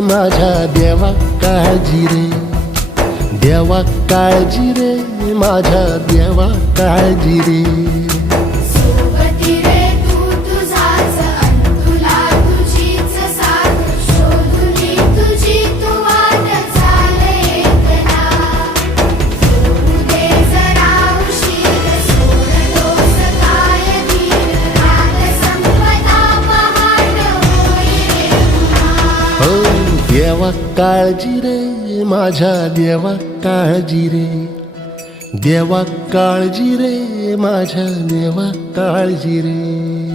माझ्या देवा काळजी रे, देवा काळजी रे, माझ्या देवा काळजी रे. सोबती रे तू तुझाच अंतुला तुझीच साथ, शोधुनी तुझी तू वाट चाल एकला. सोडू दे जरा उशीर, सोडतोस काय धीर, रात संपता पहाट होई रे पुन्हा. हो देवा काळजी रे, माझ्या देवा काळजी रे, देवा काळजी रे, माझ्या देवा काळजी रे.